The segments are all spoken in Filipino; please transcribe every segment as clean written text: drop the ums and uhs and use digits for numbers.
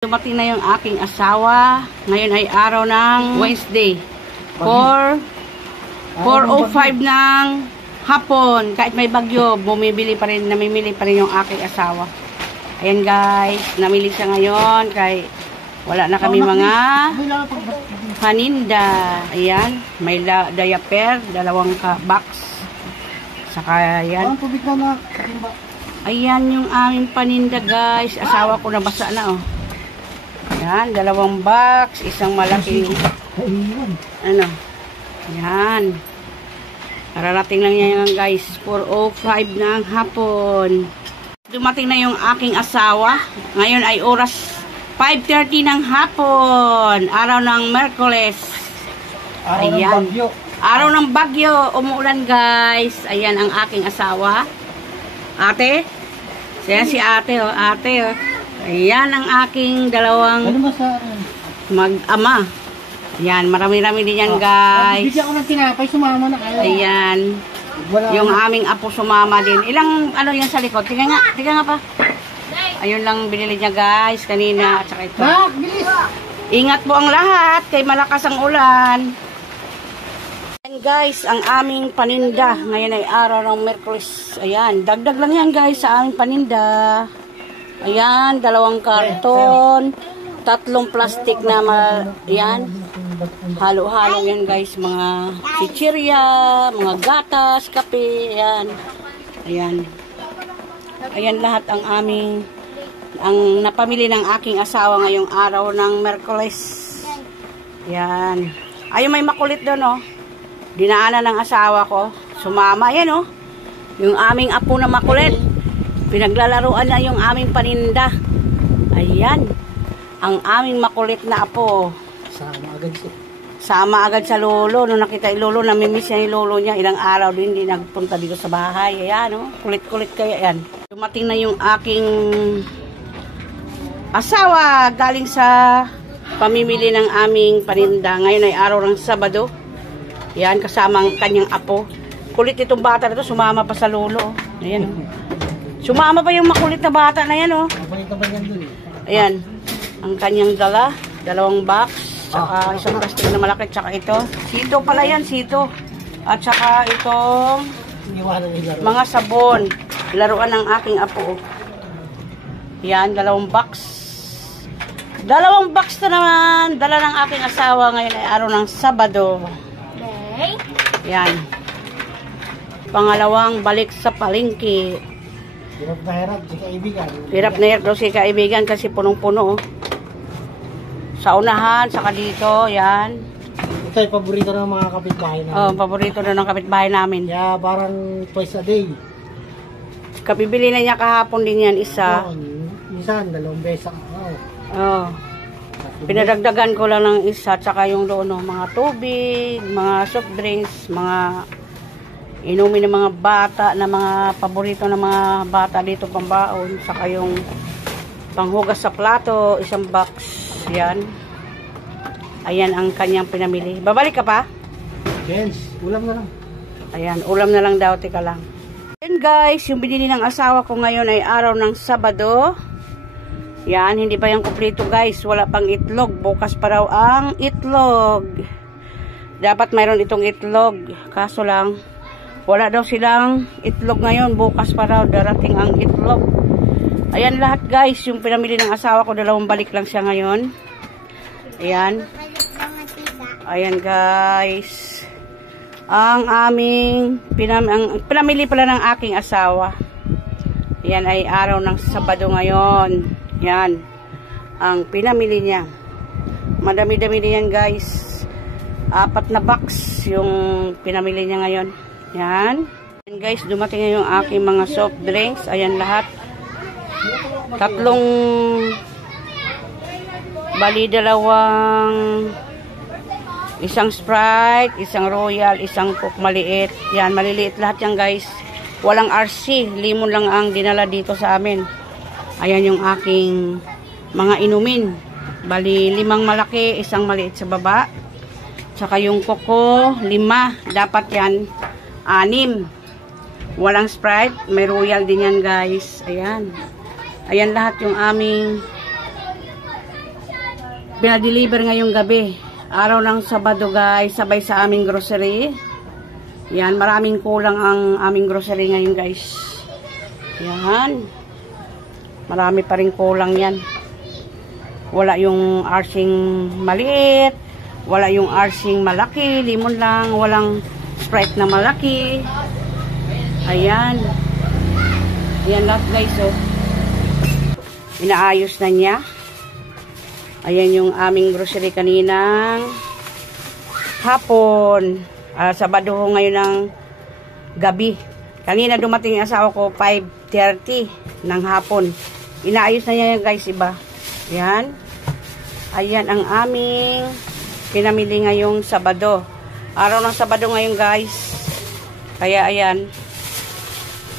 Dumating na yung aking asawa. Ngayon ay araw ng Wednesday. 4:05 ng hapon. Kahit may bagyo, namimili pa rin yung aking asawa. Ayan guys, namili siya ngayon kay wala na kami mga paninda. Ayan, may diaper, 2 box. Saka ayan. Ayan yung aming paninda guys. Asawa ko nabasa na oh. Yan, 2 box, isang malaking ano, yan. Kararating lang yan guys, 4:05 ng hapon. Dumating na yung aking asawa. Ngayon ay oras 5:30 ng hapon. Araw ng Merkules. Ayan. Araw ng bagyo. Umuulan guys. Ayan ang aking asawa. Ate. Siya si ate oh. Ate oh. Ayan ang aking 2 mag-ama. Ayan, marami-rami din yan guys. Bigyan ko ng tinapay, sumama na kayo. Ayan. Yung aming apo sumama din. Ilang ano yan sa likod? Tingnan nga pa. Ayun lang binili niya guys kanina at saka ito. Ingat po ang lahat kay malakas ang ulan. Ayan guys, ang aming paninda. Ngayon ay araw ng Merkules. Ayan, dagdag lang yan guys sa aming paninda. Ayan, 2 karton, 3 plastic na yan. Halo-halo yan guys, mga chichirya, mga gatas, kape, ayan. Ayan. Ayan lahat ang napamili ng aking asawa ngayong araw ng Merkules. Ayan. Ayun may makulit doon oh. Dinaanan ng asawa ko. Sumama yan oh. Yung aming apo na makulit. Pinaglalaruan na yung aming paninda. Ayan. Ang aming makulit na apo. Sama agad sa lolo. Nung nakita yung lolo, namimiss niya yung lolo niya. Ilang araw din, hindi nagpunta dito sa bahay. Ayan, oh. Kulit-kulit kaya yan. Dumating na yung aking asawa. Galing sa pamimili ng aming paninda. Ngayon ay araw ng Sabado. Ayan, kasama ang kanyang apo. Kulit itong bata na ito. Sumama pa sa lolo. Ayan, oh. Sumama pa yung makulit na bata na yan, oh. Ayan. Ang kanyang dala. 2 box. Saka isang plastic na malaki. Saka ito. Sito pala yan, sito. At saka itong mga sabon. Laruan ng aking apo. Yan, 2 box. 2 box na naman. Dala ng aking asawa. Ngayon ay araw ng Sabado. Yan. Pangalawang balik sa palengke. Hirap na hirap si kaibigan. Hirap na hirap daw si kaibigan kasi punong-puno. Sa unahan, saka dito, yan. Ito ay paborito ng mga kapitbahay namin. Oh, paborito na ng kapitbahay namin. Kaya parang twice a day. Kapibili na niya kahapon din yan, isa. Minsan, 2 beses ang araw. Oh. Pinadagdagan ko lang ng isa, tsaka yung doon, no, mga tubig, mga soft drinks, mga inumin ng mga bata, na mga paborito ng mga bata dito pambaon, saka yung panghugas sa plato, 1 box. Yan. Ayan ang kanyang pinamili. Babalik ka pa? Yes, ulam na lang. Ayan, ulam na lang daw, tika lang. Ayan guys, yung binili ng asawa ko ngayon ay araw ng Sabado. Yan, hindi pa yung kumpleto guys. Wala pang itlog. Bukas pa raw ang itlog. Dapat mayroon itong itlog. Kaso lang, wala daw silang itlog ngayon. Bukas pa raw darating ang itlog. Ayan lahat guys. Yung pinamili ng asawa ko, 2 balik lang siya ngayon. Ayan. Ayan guys. Ang aming pinamili pala ng aking asawa. Ayan ay araw ng Sabado ngayon. Yan. Ang pinamili niya. Madami-dami din yan guys. 4 na box yung pinamili niya ngayon. Yan. Ayan guys, dumating na yung aking mga soft drinks. Ayan lahat. 3 bali 2 isang Sprite, 1 Royal, 1 Coke maliit. Yan, maliliit lahat yan guys. Walang RC. Limon lang ang dinala dito sa amin. Ayan yung aking mga inumin. Bali 5 malaki, 1 maliit sa baba. Tsaka yung Coco, 5. Dapat yan 6. Walang Sprite. May Royal din yan guys. Ayan. Ayan lahat yung aming pinadeliver ngayong gabi. Araw ng Sabado guys, sabay sa aming grocery. Yan, maraming kulang ang aming grocery ngayon guys. Yan. Marami pa rin kulang yan. Wala yung arsing maliit. Wala yung arsing malaki. Limon lang. Walang Sprite na malaki. Ayan. Ayan lahat guys oh. Inaayos na niya. Ayan yung aming grocery kaninang hapon. Sabado ho ngayon ng gabi. Kanina dumating yung asawa ko 5:30 ng hapon. Inaayos na niya guys iba. Ayan. Ayan ang aming pinamili ngayong Sabado. Araw ng Sabado ngayon guys. Kaya ayan.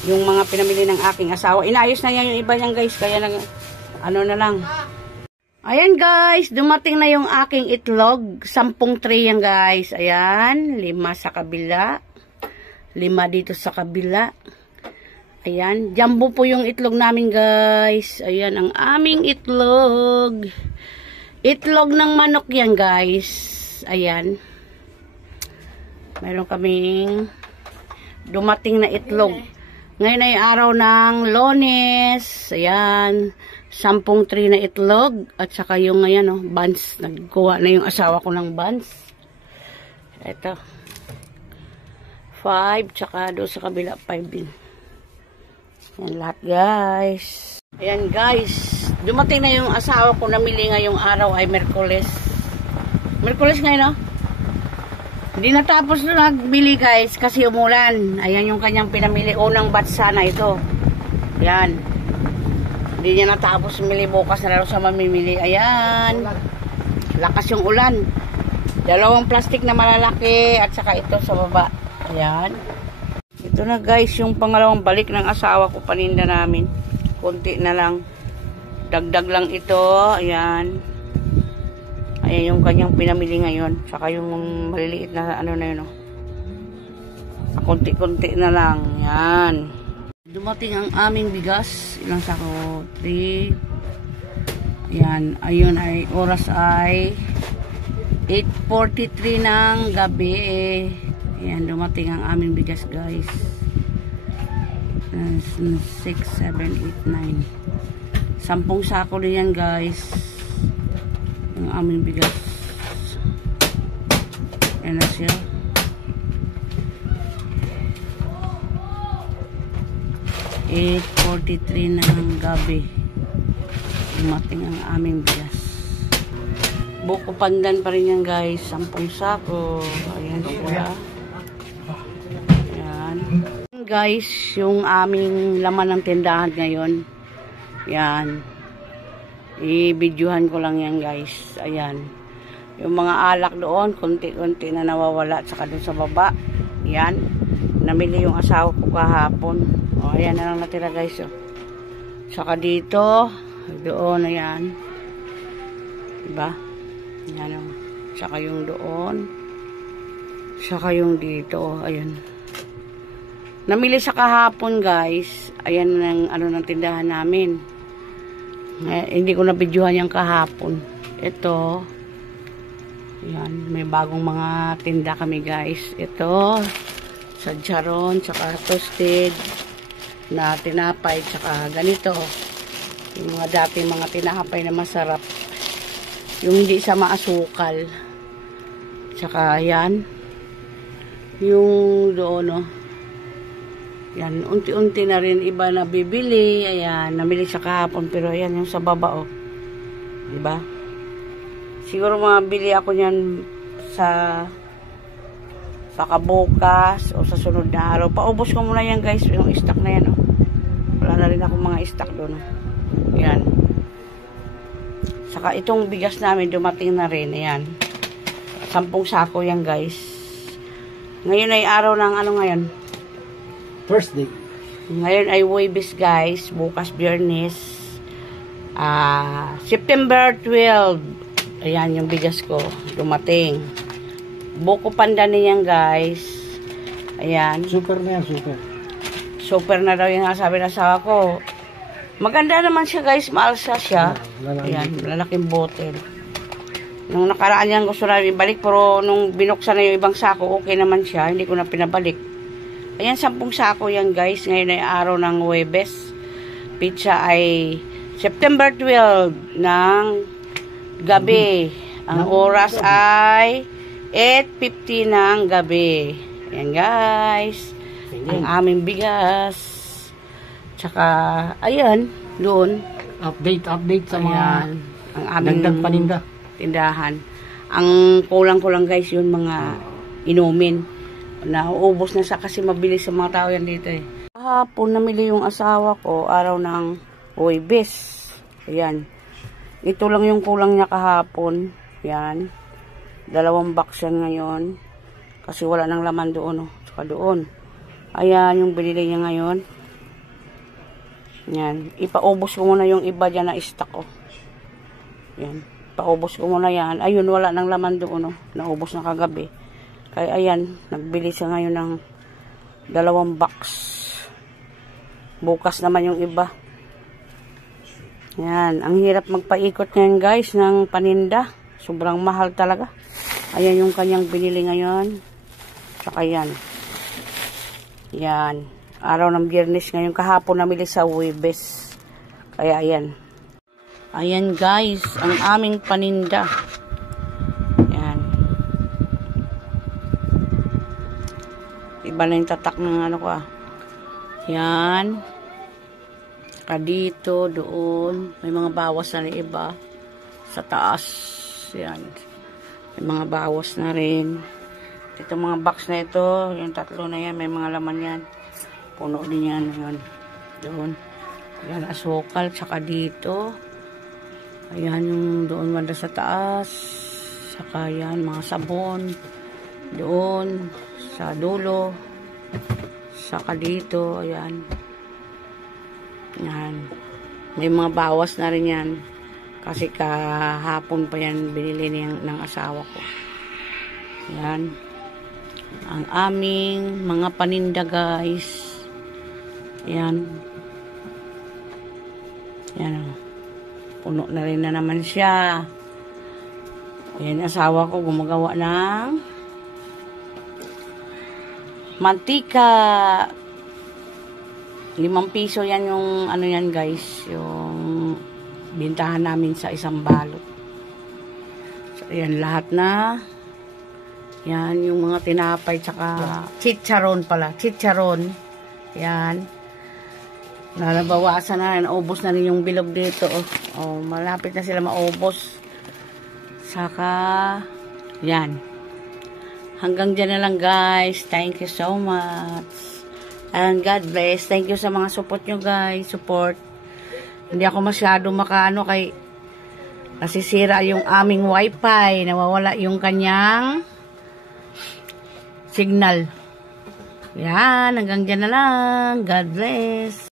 Yung mga pinamili ng aking asawa. Inaayos na niya yung iba niyan guys. Kaya ano na lang. Ayan guys, dumating na yung aking itlog. 10 tray yan guys. Ayan, 5 sa kabila. 5 dito sa kabila. Ayan, jumbo po yung itlog namin guys. Ayan ang aming itlog. Itlog ng manok yan guys. Ayan. Meron kaming dumating na itlog. Ngayon ay araw ng Lunes. Ayan. 10 tray na itlog. At saka yung ngayon, oh, buns. Nagkuha na yung asawa ko ng buns. Ito. 5. Tsaka doon sa kabila, 5 din. Yan lahat, guys. Ayan, guys. Dumating na yung asawa ko. Namili ngayong araw ay Merkules. Merkules ngayon, oh. Hindi natapos na nagbili, guys. Kasi umulan. Ayan yung kanyang pinamili. Unang batch sana ito. Ayan. Hindi niya natapos mili, bukas na lang sa mamimili. Ayan. Lakas yung ulan. 2 plastic na malalaki at saka ito sa baba. Ayan. Ito na guys, yung pangalawang balik ng asawa ko paninda namin. Kunti na lang. Dagdag lang ito. Ayan. Ayan yung kanyang pinamili ngayon. Saka yung maliliit na ano na yun. Oh. Kunti-kunti na lang. Ayan. Dumating ang aming bigas. Ilang sako? 3. Ayan. Ayun ay, oras ay 8:43 ng gabi. Ayan, dumating ang aming bigas guys. 6, 7, 8, 9. 10 sako din yan guys. Ang aming bigas. Ayan na siya. 8:43 ng gabi. Dumating ang aming bigas. Buko pandan pa rin yan guys. 10 sako. Ayan siya. Ayan. Guys, yung aming laman ng tindahan ngayon. Ayan. I-videohan ko lang yan guys. Ayan. Yung mga alak doon, konti-konti na nawawala. Tsaka doon sa baba. Ayan. Namili yung asawa ko kahapon. O, ayan na lang natira guys. Oh. Saka dito, doon, ayan. Diba? Ayan o. Saka yung doon. Saka yung dito. Ayan. Namili sa kahapon guys. Ayan ang ano ng tindahan namin. Hindi ko na videohan yung kahapon. Ito. Ayan. May bagong mga tinda kami guys. Ito. Sa charon, saka toasted na tinapay, tsaka ganito yung mga dati mga tinapay na masarap, yung hindi sa maasukal, tsaka yan yung doon no? Yan, unti-unti na rin iba na bibili. Ayan, namili sa kahapon pero ayan yung sa baba oh, diba? Siguro mabili ako nyan sa kabukas o sa sunod na araw. Paubos ko muna yan guys, yung stock na yan oh. Wala na rin ako mga stock doon. Ayan. Saka itong bigas namin dumating na rin. Ayan. 10 sako yan guys. Ngayon ay araw ng ano ngayon? Thursday. Ngayon ay Huwebes guys. Bukas Biyernes. September 12. Ayan yung bigas ko. Dumating. Buko pandan niyan guys. Ayan. Super na yan, super. Super na daw yung sabi ng asawa ko. Maganda naman siya guys. Maalsa siya. Ayan. Lalaking bottle. Nung nakaraan yan, gusto na ibalik. Pero nung binuksan na yung ibang sako, okay naman siya. Hindi ko na pinabalik. Ayan, 10 sako yan guys. Ngayon ay araw ng Huwebes. Pizza ay September 12 ng gabi. Ang oras ay 8:50 ng gabi. Ayan guys. Ang aming bigas. Tsaka, ayan, doon. Update sa mga ang aming dagdag paninda. Tindahan. Ang kulang-kulang guys yun, mga inumin. Nauubos na sa kasi mabilis sa mga tao yan dito eh. Kahapon namili yung asawa ko, araw ng Huwebes. Ayan. Ito lang yung kulang niya kahapon. Yan. 2 box yan ngayon. Kasi wala nang laman doon. Oh. Saka doon. Ayan yung binili niya ngayon. Yan. Ipaubos ko muna yung iba dyan na stock. Oh. Yan. Paubos ko muna yan. Ayun, wala nang laman doon. Oh. Naubos na kagabi. Kaya ayan, nagbili siya ngayon ng 2 box. Bukas naman yung iba. Yan. Ang hirap magpaikot ngayon guys ng paninda. Sobrang mahal talaga. Ayan yung kanyang binili ngayon. Saka yan. Yan. Araw ng Biyernes ngayon. Kahapon namili sa Huwebes. Kaya ayan. Ayan guys, ang aming paninda. Yan. Iba na yung tatak ng ano ko ah. Yan. Saka dito, doon. May mga bawas na rin iba. Sa taas. Yan. May mga bawas na rin. Ito mga box na ito. Yung 3 na yan. May mga laman yan. Puno din yan. Yan. Doon. Yan, asukal. Saka dito. Ayan yung doon banda sa taas. Saka yan, mga sabon. Doon. Sa dulo. Saka dito. Ayan. Yan. May mga bawas na rin yan. Kasi kahapon pa yan binili ng asawa ko. Yan. Ang aming mga paninda guys. Yan. Yan o. Puno na rin na naman siya. Ayan, asawa ko gumagawa ng mantika. 5 piso yan yung ano yan guys. Yung bintahan namin sa isang balot. So, ayan lahat na. Yan yung mga tinapay tsaka chicharon pala. Chicharon. Yan. Nalabawasan na rin. Naubos na rin yung bilog dito. Oh, malapit na sila maubos. Saka, yan. Hanggang dyan na lang guys. Thank you so much. And God bless. Thank you sa mga support nyo guys. Support. Hindi ako masyado makaano kay nasisira yung aming wifi. Nawawala yung kanyang signal. Yan. Hanggang dyan na lang. God bless.